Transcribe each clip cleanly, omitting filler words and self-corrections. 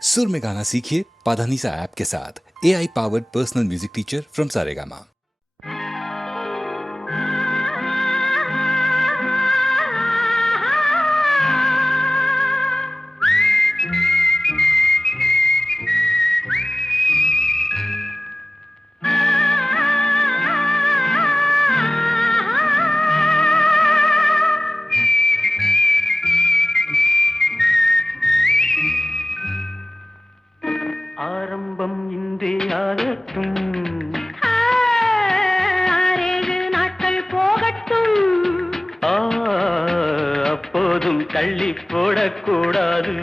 सुर में गाना सीखिए पाधानीसा ऐप के साथ। AI powered personal music teacher from Saregama. ஆரம்பம் இன்றே ஆகட்டும், ஆறேழு நாட்கள் போகட்டும், அப்போதும் தள்ளி போடக்கூடாது,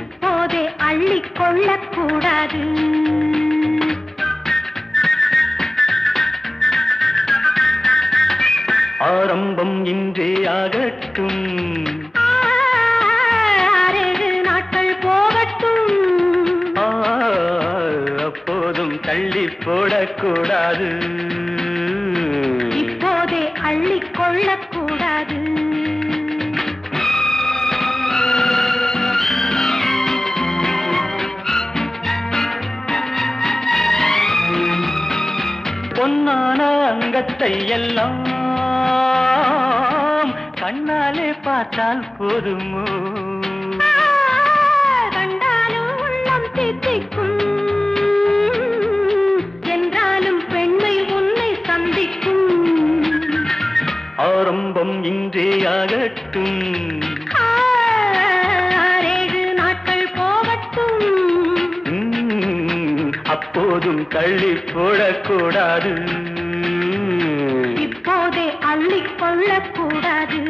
இப்போதே அள்ளிக் கொள்ளக்கூடாது. ஆரம்பம் இன்றே ஆகட்டும், அப்போதும் தள்ளி போடக்கூடாது, இப்போதே அள்ளிக் கொள்ளக்கூடாது. பொன்னான அங்கத்தை எல்லாம் கண்ணாலே பார்த்தால் போதுமோ, கண்டாலும் உள்ளம் தித்திக்கும், என்றாலும் பெண்மை உன்னை சந்திக்கும். ஆரம்பம் இன்றே ஆகட்டும், ஆறேழு நாட்கள் போகட்டும், அப்போதும் தள்ளி போடக்கூடாது, இப்போதே அள்ளிக் கொள்ளக்கூடாது.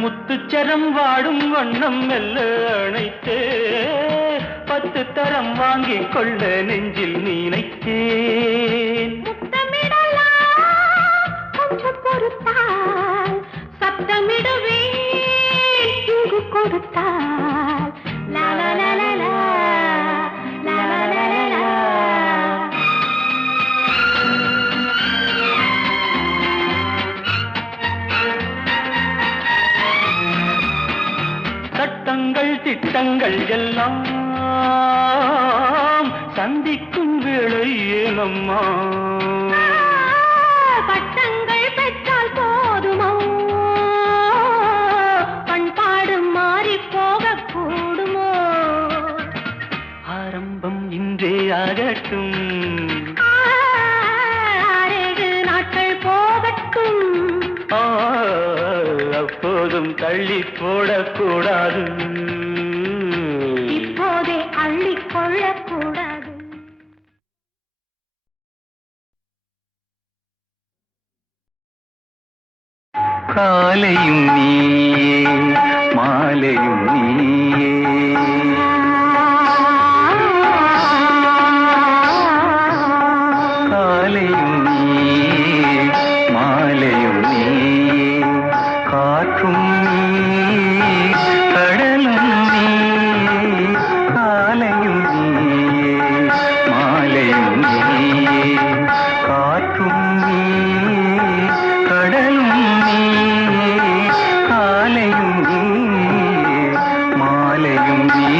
முத்துச்சரம் வாடும் வண்ணம் மெல்ல அணைத்தே, 10 தரம் வாங்கிக் கொள்ள நெஞ்சில் நினைத்தேன். முத்தமிடலாம் கொஞ்சம் பொறுத்தால், சத்தமிடுவேன் இங்கு கொடுத்தால். லா லா லா லா லா, லா லா லா லா லா. சட்டங்கள் திட்டங்கள் எல்லாம் சந்திக்கும் வேளை ஏனம்மா, பட்டங்கள் பெற்றால் போதுமோ, பண்பாடு மாறி போகக்கூடுமோ. ஆரம்பம் இன்றே ஆகட்டும், ஆறேழு நாட்கள் போகட்டும், அப்போதும் தள்ளி போடக்கூடாது, இப்போதே அள்ளிக் கொள்ளக்கூடாது. காலையும் நீயே மாலையும் நீயே, காலையும் நீயே மாலையும் நீயே, காற்றும் நீயே கடலும் நீயே, காலையும் நீயே மாலையும் நீயே, காற்றும் நீயே கடலும் நீயே, காலையும் நீயே மாலையும் நீயே.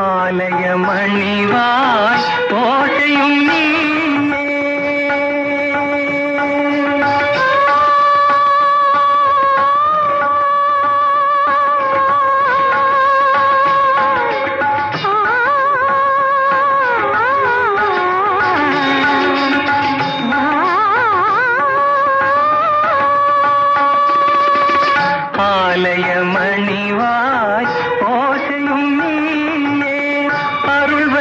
ஆலய மணிவாய் கோட்டையும் நீயே, ஆலய மணிவாய் ஓசையும் நீயே, அருள்வ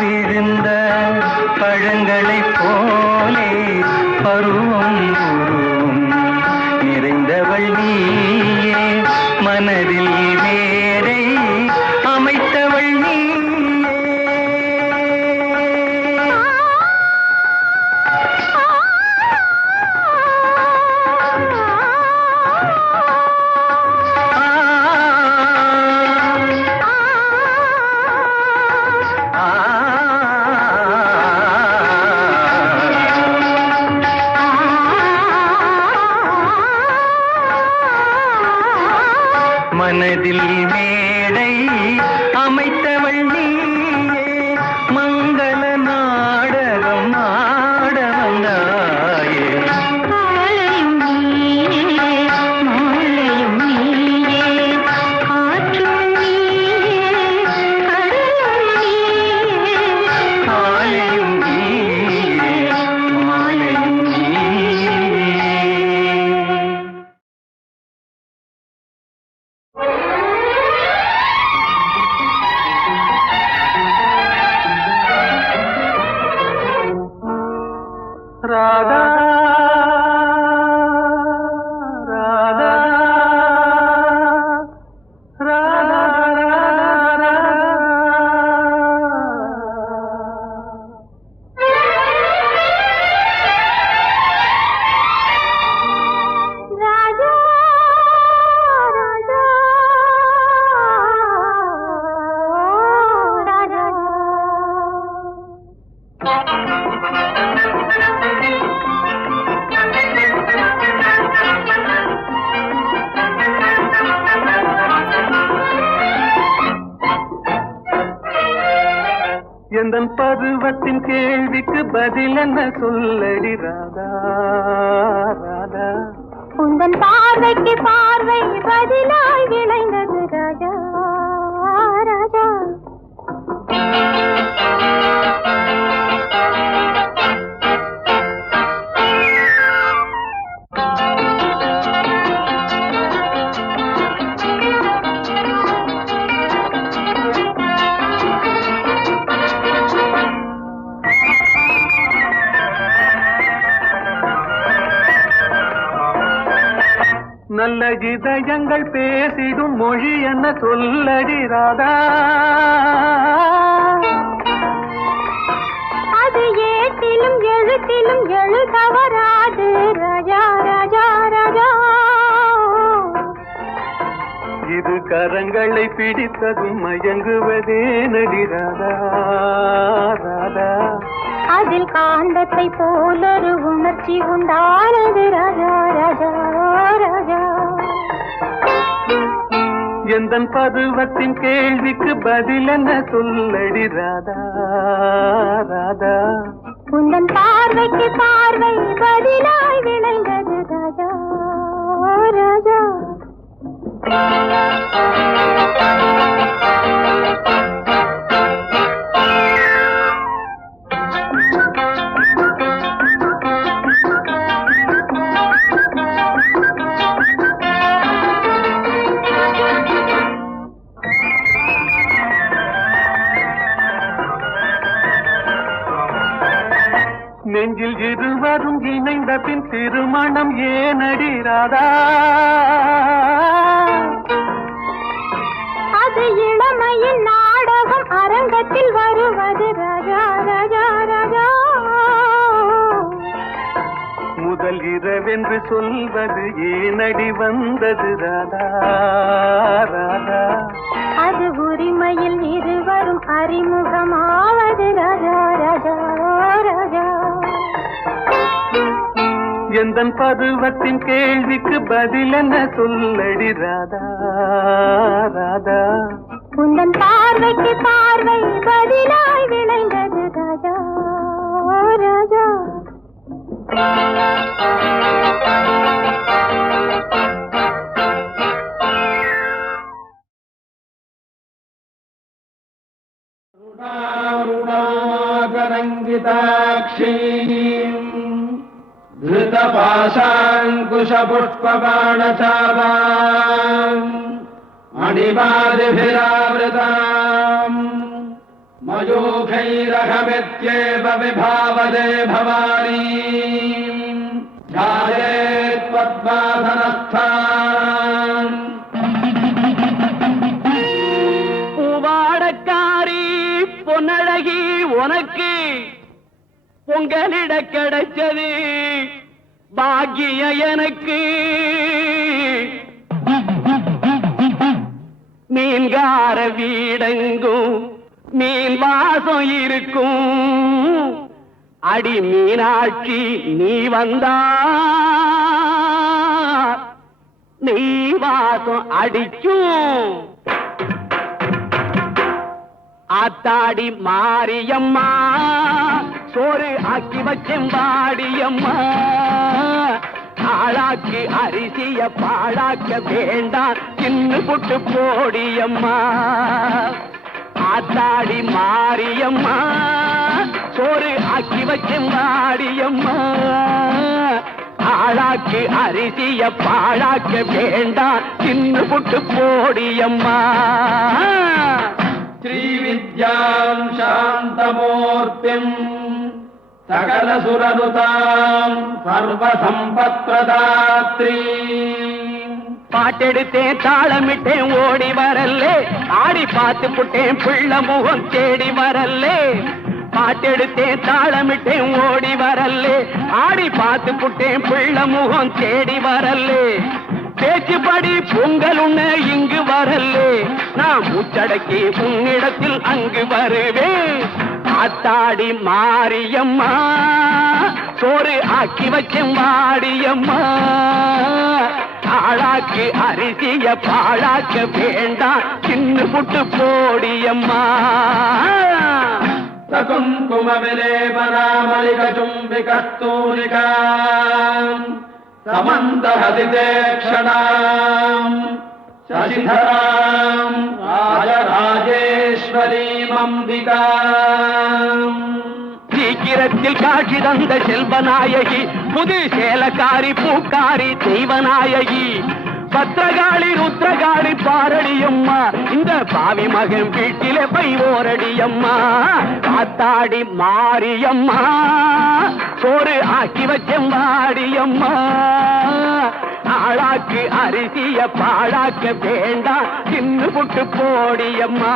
விழுந்த பழங்களைப் போலே பருவம் உருவம் நிறைந்தவள் நீயே, மனதில் வேரை அமைத்தவள் நீயே. மனதில் மேடை அமைத்தவள் நீயே, மங்கள நாடகம் ஆட வந்தாயே. காலையும் நீயே, மாலையும் நீயே, காற்றும் நீயே, கடலும் நீயே. காலையும் நீயே, மாலையும் நீயே. ராதா ராதா ராதா ராதா. ராஜா ராஜா ராஜா. எந்தன் பருவத்தின் கேள்விக்கு பதில் என்ன சொல்லடி ராதா ராதா. உந்தன் பார்வைக்கு பார்வை பதிலாய் விளைந்தது ராஜா ராஜா. நல்ல இதயங்கள் பேசிடும் மொழி என்ன சொல்லடி ராதா. அது ஏட்டிலும் எழுத்திலும் எழுதவராது ராஜா ராஜா ராஜா. இது கரங்களை பிடித்ததும் மயங்குவதே நடி ராதா ராதா. அதில் காந்தத்தை போலொரு உணர்ச்சி உண்டானது ராஜா ராஜா ராஜா. எந்தன் பருவத்தின் கேள்விக்கு பதில் என்ன சொல்லடி ராதா ராதா. உந்தன் பார்வைக்கு பார்வை பதிலாய் விளைந்தது ராஜா ராஜா. நெஞ்சில் இருவரும் இணைந்த பின் திருமணம் ஏனடி ராதா. அது இளமையின் நாடகம் அரங்கத்தில் வருவது ராஜா ராஜா ராஜா. முதல் இரவென்று சொல்வது ஏனடி வந்தது ராதா ராதா. அது உரிமையில் இருவரும் அறிமுகமாவது ராஜா ராஜா ராஜா. எந்தன் பருவத்தின் கேள்விக்கு பதில் என்ன சொல்லடி ராதா ராதா. உந்தன் பார்வைக்கு பார்வை பதிலாய் விளைந்தது ராஜா ராஜா. ङ्गिताक्षीम् धृतपाशाङ्कुशपुष्पबाणचापाम् मणिमादिभिरावृताम् मयूखैरहमित्येव विभावदे भवानी ध्यायेत् पद्मासनस्थान् பூவாடக்காரி பொன்னழகி உனக்கு பொங்கலிட கிடைச்சது பாக்கிய எனக்கு மீன்கார வீடெங்கும் மீன் வாசம் இருக்கும் அடி மீனாட்சி நீ வந்தா நீ வாசம் அடிக்கும் ஆத்தாடி மாரியம்மா சோறு ஆக்கி வச்சேன் வாடியம்மா ஆளாக்கி அரிசிய பாழாக்க வேண்டாம் சின்ன புட்டு போடியம்மா ஆத்தாடி மாரியம்மா சோறு ஆக்கி வச்சேன் வாடியம்மா ஆளாக்கி அரிசிய பாழாக்க வேண்டாம் சின்ன புட்டு போடியம்மா श्रीविद्यां शान्तमूर्तिम् सकलसुरनुताम् सर्वसम्पत्प्रदात्री பாட்டெடுத்தேன் தாளமிட்டேன் ஓடி வரல்லே ஆடி பார்த்து புட்டேன் பிள்ளை முகம் தேடி வரல்லே பாட்டெடுத்தேன் தாளமிட்டேன் ஓடி வரல்லே ஆடி பார்த்து புட்டேன் பிள்ளை முகம் தேடி வரல்லே பேச்சுப்படி பொங்கல் உண்ண இங்கு வரல்லே நான் மூச்சடக்கி உன்னிடத்தில் அங்கு வருவேன் ஆத்தாடி மாரியம்மா சோறு ஆக்கி வச்சேன் வாடியம்மா ஆளாக்கு அரிசிய பாழாக்க வேண்டாம் சின்ன புட்டு போடியம்மா सकुङ्कुम विलेपनामलिकचुम्बिकस्तूलिका समन्तहसिते क्षणाम् शशिधराम् राजराजेश्वरीमम्बिकाम् சீக்கிரத்தில் காட்சி தந்த செல்வநாயகி புது சேலக்காரி பூக்காரி தெய்வநாயகி பத்திரகாளி ருத்ரகாளி பாரடியம்மா இந்த பாவி மகன் வீட்டிலே பை ஓரடியம்மா காத்தாடி மாரியம்மா சோறு ஆக்கி வச்சம் வாடியம்மா ஆளாக்கு அரிசிய பாழாக்க வேண்டாம் சின்ன புட்டு போடியம்மா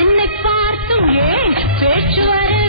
பெண்ணை பார்த்தும் ஏன் பேச்சு வர